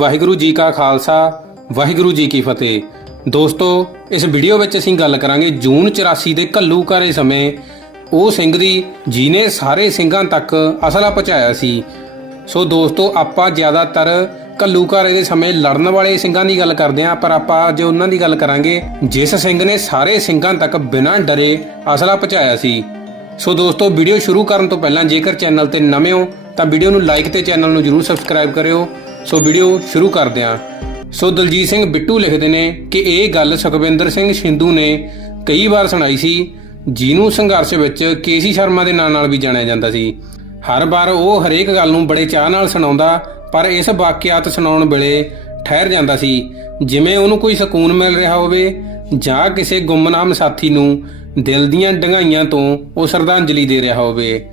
ਵਾਹਿਗੁਰੂ ਜੀ ਕਾ ਖਾਲਸਾ, ਵਾਹਿਗੁਰੂ ਜੀ ਕੀ ਫਤਿਹ। ਦੋਸਤੋ, ਇਸ ਵੀਡੀਓ ਵਿੱਚ ਅਸੀਂ ਗੱਲ ਕਰਾਂਗੇ ਜੂਨ 84 ਦੇ ਘੱਲੂਘਾਰੇ ਸਮੇਂ। ਉਹ ਸਿੰਘ ਦੀ ਜਿਨੇ ਸਾਰੇ ਸਿੰਘਾਂ ਤੱਕ ਅਸਲਾ ਪਹੁੰਚਾਇਆ ਸੀ। ਸੋ ਦੋਸਤੋ, ਆਪਾਂ ਜ਼ਿਆਦਾਤਰ ਘੱਲੂਘਾਰੇ ਦੇ ਸਮੇਂ ਲੜਨ ਵਾਲੇ ਸਿੰਘਾਂ ਦੀ ਗੱਲ ਕਰਦੇ ਆਂ ਪਰ ਆਪਾਂ ਅੱਜ ਉਹਨਾਂ ਦੀ ਗੱਲ ਕਰਾਂਗੇ, ਜਿਸ ਸਿੰਘ ਨੇ ਸਾਰੇ ਸਿੰਘਾਂ ਤੱਕ ਬਿਨਾਂ ਡਰੇ ਅਸਲਾ ਪਹੁੰਚਾਇਆ ਸੀ। ਸੋ ਦੋਸਤੋ, ਵੀਡੀਓ ਸ਼ੁਰੂ ਕਰਨ ਤੋਂ ਪਹਿਲਾਂ ਜੇਕਰ ਚੈਨਲ ਤੇ ਨਵੇਂ ਹੋ, ਤਾਂ ਵੀਡੀਓ ਨੂੰ ਲਾਈਕ ਤੇ ਚੈਨਲ ਨੂੰ ਜਰੂਰ ਸਬਸਕ੍ਰਾਈਬ ਕਰਿਓ। ਸੋ ਵੀਡੀਓ ਸ਼ੁਰੂ ਕਰਦੇ ਹਾਂ। ਸੋ ਦਲਜੀਤ ਸਿੰਘ ਬਿੱਟੂ ਲਿਖਦੇ ਨੇ ਕਿ ਇਹ ਗੱਲ ਸੁਖਵਿੰਦਰ ਸਿੰਘ ਸਿੰਧੂ ਨੇ ਕਈ ਵਾਰ ਸੁਣਾਈ ਸੀ, ਜਿਹਨੂੰ ਸੰਘਰਸ਼ ਵਿੱਚ ਕੇਸੀ ਸ਼ਰਮਾ ਦੇ ਨਾਂ ਨਾਲ ਵੀ ਜਾਣਿਆ ਜਾਂਦਾ ਸੀ। ਹਰ ਵਾਰ ਉਹ ਹਰੇਕ ਗੱਲ ਨੂੰ ਬੜੇ ਚਾਹ ਨਾਲ ਸੁਣਾਉਂਦਾ, ਪਰ ਇਸ ਵਾਕਿਆਤ ਸੁਣਾਉਣ ਵੇਲੇ ਠਹਿਰ ਜਾਂਦਾ ਸੀ। ਜਿਵੇਂ ਉਹਨੂੰ ਕੋਈ ਸਕੂਨ ਮਿਲ ਰਿਹਾ ਹੋਵੇ, ਜਾਂ ਕਿਸੇ ਗੁੰਮਨਾਮ ਸਾਥੀ ਨੂੰ ਦਿਲ ਦੀਆਂ ਡੰਗਾਈਆਂ ਤੋਂ ਉਹ ਸ਼ਰਧਾਂਜਲੀ ਦੇ ਰਿਹਾ ਹੋਵੇ।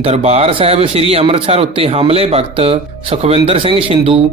ਦਰਬਾਰ ਸਾਹਿਬ ਸ੍ਰੀ ਅੰਮ੍ਰਿਤਸਰ ਉੱਤੇ ਹਮਲੇ ਵਕਤ ਸੁਖਵਿੰਦਰ ਸਿੰਘ ਸਿੰਧੂ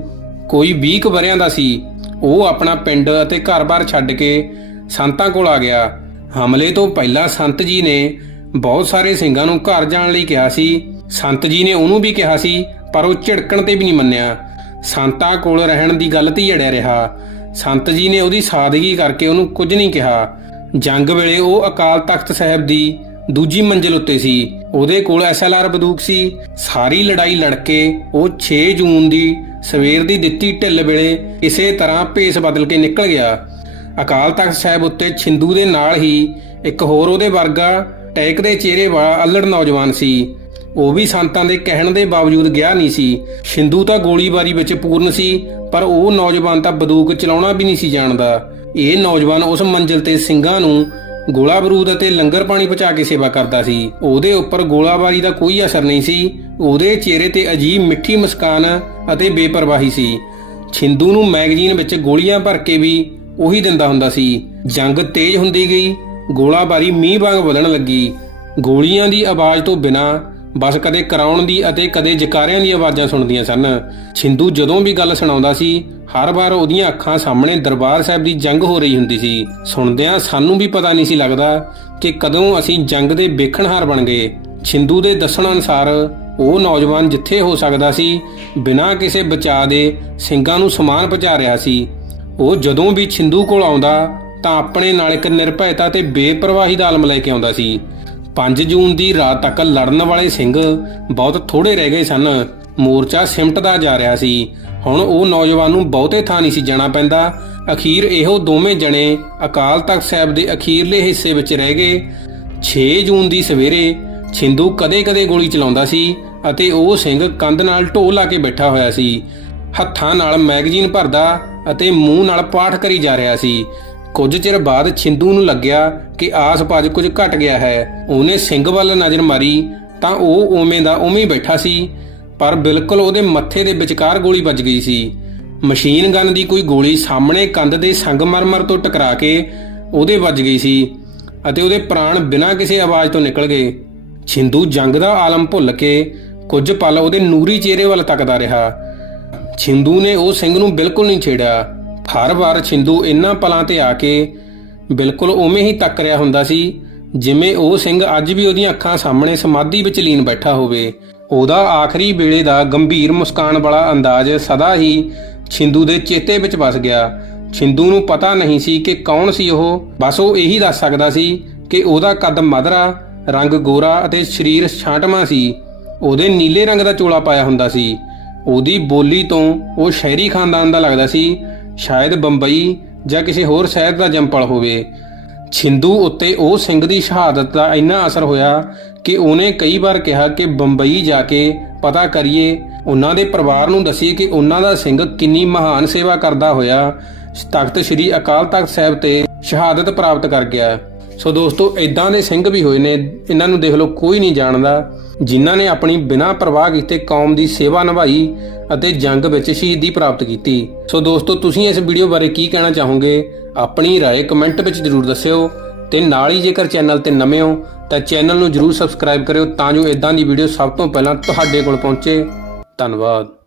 ਕੋਈ 20 ਕੁ ਵਰਿਆਂ ਦਾ ਸੀ। ਉਹ ਆਪਣਾ ਪਿੰਡ ਅਤੇ ਘਰ-ਬਾਰ ਛੱਡ ਕੇ ਸੰਤਾਂ ਕੋਲ ਆ ਗਿਆ। ਹਮਲੇ ਤੋਂ ਪਹਿਲਾਂ ਸੰਤ ਜੀ ਨੇ ਬਹੁਤ ਸਾਰੇ ਸਿੰਘਾਂ ਨੂੰ ਘਰ ਜਾਣ ਲਈ ਕਿਹਾ ਸੀ। ਸੰਤ ਜੀ ਨੇ ਉਹਨੂੰ ਵੀ ਕਿਹਾ ਸੀ, ਪਰ ਉਹ ਝਿੜਕਣ ਤੇ ਵੀ ਨਹੀਂ ਮੰਨਿਆ। ਸੰਤਾਂ ਕੋਲ ਰਹਿਣ ਦੀ ਗੱਲ ਤੇ ਹੀ ਅੜਿਆ ਰਿਹਾ। ਸੰਤ ਜੀ ਨੇ ਉਹਦੀ ਸਾਦਗੀ ਕਰਕੇ ਉਹਨੂੰ ਕੁਝ ਨਹੀਂ ਕਿਹਾ। ਜੰਗ ਵੇਲੇ ਉਹ ਅਕਾਲ ਤਖਤ ਸਾਹਿਬ ਦੀ ਦੂਜੀ ਮੰਜ਼ਿਲ ਉੱਤੇ ਸੀ। ਉਹਦੇ ਕੋਲ ਐਸਐਲਆਰ ਬੰਦੂਕ ਸੀ। ਸਾਰੀ ਲੜਾਈ ਲੜ ਕੇ ਉਹ 6 ਜੂਨ ਦੀ ਸਵੇਰ ਦੀ ਦਿੱਤੀ ਢਿੱਲ ਵੇਲੇ ਇਸੇ ਤਰ੍ਹਾਂ ਭੇਸ ਬਦਲ ਕੇ ਨਿਕਲ ਗਿਆ। ਅਕਾਲ ਤਖਤ ਸਾਹਿਬ ਉੱਤੇ ਛਿੰਦੂ ਦੇ ਨਾਲ ਹੀ ਇੱਕ ਹੋਰ ਉਹਦੇ ਵਰਗਾ ਟੈਕ ਦੇ ਚਿਹਰੇ ਵਾਲਾ ਅਲੜ ਨੌਜਵਾਨ ਸੀ। ਉਹ ਵੀ ਸੰਤਾਂ ਦੇ ਕਹਿਣ ਦੇ ਬਾਵਜੂਦ ਗਿਆ ਨਹੀਂ ਸੀ। ਛਿੰਦੂ ਤਾਂ ਗੋਲੀਬਾਰੀ ਵਿੱਚ ਪੂਰਨ ਸੀ, ਪਰ ਉਹ ਨੌਜਵਾਨ ਤਾਂ ਬੰਦੂਕ ਚਲਾਉਣਾ ਵੀ ਨਹੀਂ ਸੀ ਜਾਣਦਾ। ਇਹ ਨੌਜਵਾਨ ਉਸ ਮੰਜ਼ਿਲ ਤੇ ਸਿੰਘਾਂ ਨੂੰ ਗੋਲਾ ਬਰੂਦ ਅਤੇ ਲੰਗਰ ਪਾਣੀ ਪਹੁੰਚਾ ਕੇ ਸੇਵਾ ਕਰਦਾ ਸੀ। ਉਹਦੇ ਉੱਪਰ ਗੋਲਾਬਾਰੀ ਦਾ ਕੋਈ ਅਸਰ ਨਹੀਂ ਸੀ। ਉਹਦੇ ਚਿਹਰੇ ਤੇ ਅਜੀਬ ਮਿੱਠੀ ਮੁਸਕਾਨ ਅਤੇ ਬੇਪਰਵਾਹੀ ਸੀ। ਛਿੰਦੂ ਨੂੰ ਮੈਗਜ਼ੀਨ ਵਿੱਚ ਗੋਲੀਆਂ ਭਰ ਕੇ ਵੀ ਉਹੀ ਦਿੰਦਾ ਹੁੰਦਾ ਸੀ। ਜੰਗ ਤੇਜ਼ ਹੁੰਦੀ ਗਈ। ਗੋਲਾਬਾਰੀ ਮੀਂਹ ਵਾਂਗ ਵਧਣ ਲੱਗੀ। ਗੋਲੀਆਂ ਦੀ ਆਵਾਜ਼ ਤੋਂ ਬਿਨਾ ਬਸ ਕਦੇ ਕਰਾਉਣ ਦੀ ਅਤੇ ਕਦੇ ਜਕਾਰਿਆਂ ਦੀ ਆਵਾਜ਼ਾਂ ਸੁਣਦੀਆਂ ਸਨ। ਛਿੰਦੂ ਜਦੋਂ ਵੀ ਗੱਲ ਸੁਣਾਉਂਦਾ ਸੀ, ਹਰ ਵਾਰ ਉਹਦੀਆਂ ਅੱਖਾਂ ਸਾਹਮਣੇ ਦਰਬਾਰ ਸਾਹਿਬ ਦੀ ਜੰਗ ਹੋ ਰਹੀ ਹੁੰਦੀ ਸੀ। ਸੁਣਦਿਆਂ ਸਾਨੂੰ ਵੀ ਪਤਾ ਨਹੀਂ ਸੀ ਲੱਗਦਾ ਕਿ ਕਦੋਂ ਅਸੀਂ ਜੰਗ ਦੇ ਵੇਖਣਹਾਰ ਬਣ ਗਏ। ਛਿੰਦੂ ਦੇ ਦੱਸਣ ਅਨੁਸਾਰ ਉਹ ਨੌਜਵਾਨ ਜਿੱਥੇ ਹੋ ਸਕਦਾ ਸੀ, ਬਿਨਾਂ ਕਿਸੇ ਬਚਾਅ ਦੇ ਸਿੰਘਾਂ ਨੂੰ ਸਮਾਨ ਪਹੁੰਚਾ ਰਿਹਾ ਸੀ। ਉਹ ਜਦੋਂ ਵੀ ਛਿੰਦੂ ਕੋਲ ਆਉਂਦਾ, ਤਾਂ ਆਪਣੇ ਨਾਲ ਇੱਕ ਨਿਰਭੈਤਾ ਤੇ ਬੇਪਰਵਾਹੀ ਦਾ ਆਲਮ ਲੈ ਕੇ ਆਉਂਦਾ ਸੀ। 5 ਜੂਨ ਦੀ ਰਾਤ ਤੱਕ ਲੜਨ ਵਾਲੇ ਸਿੰਘ ਬਹੁਤ ਥੋੜੇ ਰਹਿ ਗਏ ਸਨ। ਮੋਰਚਾ ਸਿਮਟਦਾ ਜਾ ਰਿਹਾ ਸੀ। ਹੁਣ ਉਹ ਨੌਜਵਾਨ ਨੂੰ ਬਹੁਤੇ ਥਾਂ ਨਹੀਂ ਸੀ ਜਾਣਾ ਪੈਂਦਾ। ਅਖੀਰ ਇਹੋ ਦੋਵੇਂ ਜਣੇ ਅਕਾਲ ਤਖਤ ਸਾਹਿਬ ਦੇ ਅਖੀਰਲੇ ਹਿੱਸੇ ਵਿੱਚ ਰਹਿ ਗਏ। 6 ਜੂਨ ਦੀ ਸਵੇਰੇ ਛਿੰਦੂ ਕਦੇ-ਕਦੇ ਗੋਲੀ ਚਲਾਉਂਦਾ ਸੀ ਅਤੇ ਉਹ ਸਿੰਘ ਕੰਧ ਨਾਲ ਢੋ ਲਾ ਕੇ ਬੈਠਾ ਹੋਇਆ ਸੀ। ਹੱਥਾਂ ਨਾਲ ਮੈਗਜ਼ੀਨ ਭਰਦਾ ਅਤੇ ਮੂੰਹ ਨਾਲ ਪਾਠ ਕਰੀ ਜਾ ਰਿਹਾ ਸੀ। ਕੁਝ ਚਿਰ ਬਾਅਦ ਛਿੰਦੂ ਨੂੰ ਲੱਗਿਆ ਕਿ ਆਸ-ਪਾਸ ਕੁਝ ਘਟ ਗਿਆ ਹੈ। ਉਹਨੇ ਸਿੰਘ ਵੱਲ ਨਜ਼ਰ ਮਾਰੀ ਤਾਂ ਉਹ ਓਵੇਂ ਦਾ ਉਵੇਂ ਬੈਠਾ ਸੀ, ਪਰ ਬਿਲਕੁਲ ਉਹਦੇ ਮੱਥੇ ਦੇ ਵਿਚਕਾਰ ਗੋਲੀ ਵੱਜ ਗਈ ਸੀ। ਮਸ਼ੀਨ ਗਨ ਦੀ ਕੋਈ ਗੋਲੀ ਸਾਹਮਣੇ ਕੰਧ ਦੇ ਸੰਗਮਰਮਰ ਤੋਂ ਟਕਰਾ ਕੇ ਉਹਦੇ ਵੱਜ ਗਈ ਸੀ ਅਤੇ ਉਹਦੇ ਪ੍ਰਾਣ ਬਿਨਾਂ ਕਿਸੇ ਆਵਾਜ਼ ਤੋਂ ਨਿਕਲ ਗਏ। ਛਿੰਦੂ ਜੰਗ ਦਾ ਆਲਮ ਭੁੱਲ ਕੇ ਕੁਝ ਪਲ ਉਹਦੇ ਨੂਰੀ ਚਿਹਰੇ ਵੱਲ ਤੱਕਦਾ ਰਿਹਾ। ਛਿੰਦੂ ਨੇ ਉਹ ਸਿੰਘ ਨੂੰ ਬਿਲਕੁਲ ਨਹੀਂ ਛੇੜਿਆ। ਹਰ ਵਾਰ ਛਿੰਦੂ ਇਨ੍ਹਾਂ ਪਲਾਂ ਤੇ ਆ ਕੇ ਬਿਲਕੁਲ ਉਵੇਂ ਹੀ ਤੱਕ ਰਿਹਾ ਹੁੰਦਾ ਸੀ, ਜਿਵੇਂ ਉਹ ਸਿੰਘ ਅੱਜ ਵੀ ਉਹਦੀਆਂ ਅੱਖਾਂ ਸਾਹਮਣੇ ਸਮਾਧੀ ਵਿੱਚ ਲੀਨ ਬੈਠਾ ਹੋਵੇ। ਉਹਦਾ ਆਖਰੀ ਵੇਲੇ ਦਾ ਗੰਭੀਰ ਮੁਸਕਾਨ ਵਾਲਾ ਅੰਦਾਜ਼ ਸਦਾ ਹੀ ਛਿੰਦੂ ਦੇ ਚੇਤੇ ਵਿੱਚ ਵਸ ਗਿਆ। ਛਿੰਦੂ ਨੂੰ ਪਤਾ ਨਹੀਂ ਸੀ ਕਿ ਕੌਣ ਸੀ ਉਹ। ਬਸ ਉਹ ਇਹੀ ਦੱਸ ਸਕਦਾ ਸੀ ਕਿ ਉਹਦਾ ਕੱਦ ਮਧਰਾ, ਰੰਗ ਗੋਰਾ ਅਤੇ ਸਰੀਰ ਛਾਂਟਵਾਂ ਸੀ। ਉਹਦੇ ਨੀਲੇ ਰੰਗ ਦਾ ਚੋਲਾ ਪਾਇਆ ਹੁੰਦਾ ਸੀ। ਉਹਦੀ ਬੋਲੀ ਤੋਂ ਉਹ ਸ਼ਹਿਰੀ ਖਾਨਦਾਨ ਦਾ ਲੱਗਦਾ ਸੀ ਸ਼ਾਇਦ ਬੰਬਈ ਜਾਂ ਕਿਸੇ ਹੋਰ ਸ਼ਹਿਰ ਦਾ ਜੰਪਲ ਹੋਵੇ। ਛਿੰਦੂ ਉੱਤੇ ਉਹ ਸਿੰਘ ਦੀ ਸ਼ਹਾਦਤ ਦਾ ਇੰਨਾ ਅਸਰ ਹੋਇਆ ਕਿ ਉਹਨੇ ਕਈ ਵਾਰ ਕਿਹਾ ਕਿ ਬੰਬਈ ਜਾ ਕੇ ਪਤਾ ਕਰੀਏ, ਉਹਨਾਂ ਦੇ ਪਰਿਵਾਰ ਨੂੰ ਦਸੀਏ ਕਿ ਉਹਨਾਂ ਦਾ ਸਿੰਘ ਕਿੰਨੀ ਮਹਾਨ ਸੇਵਾ ਕਰਦਾ ਹੋਇਆ। ਤਖਤ ਸ੍ਰੀ ਅਕਾਲ ਤਖਤ ਸਾਹਿਬ ਤੇ ਸ਼ਹਾਦਤ ਪ੍ਰਾਪਤ ਕਰ ਗਿਆ। ਸੋ ਦੋਸਤੋ ਇਦਾਂ ਦੇ ਸਿੰਘ ਵੀ ਹੋਏ ਨੇ, ਇਹਨਾਂ ਨੂੰ ਦੇਖ ਲਓ, ਕੋਈ ਨਹੀਂ ਜਾਣਦਾ। ਜਿਨ੍ਹਾਂ ਨੇ ਆਪਣੀ ਬਿਨਾਂ ਪਰਵਾਹ ਕੀਤੇ ਕੌਮ ਦੀ ਸੇਵਾ ਨਿਭਾਈ ਅਤੇ ਜੰਗ ਵਿੱਚ ਸ਼ਹੀਦੀ ਪ੍ਰਾਪਤ ਕੀਤੀ ਸੋ ਦੋਸਤੋ ਤੁਸੀਂ ਇਸ ਵੀਡੀਓ ਬਾਰੇ ਕੀ ਕਹਿਣਾ ਚਾਹੋਗੇ ਆਪਣੀ رائے ਕਮੈਂਟ ਵਿੱਚ ਜ਼ਰੂਰ ਦੱਸਿਓ ਤੇ ਨਾਲ ਹੀ ਜੇਕਰ ਚੈਨਲ ਤੇ ਨਵੇਂ ਹੋ ਤਾਂ ਚੈਨਲ ਨੂੰ ਜ਼ਰੂਰ ਸਬਸਕ੍ਰਾਈਬ ਕਰਿਓ ਤਾਂ ਜੋ ਇਦਾਂ ਦੀ ਵੀਡੀਓ ਸਭ ਤੋਂ ਪਹਿਲਾਂ ਤੁਹਾਡੇ ਕੋਲ ਪਹੁੰਚੇ ਧੰਨਵਾਦ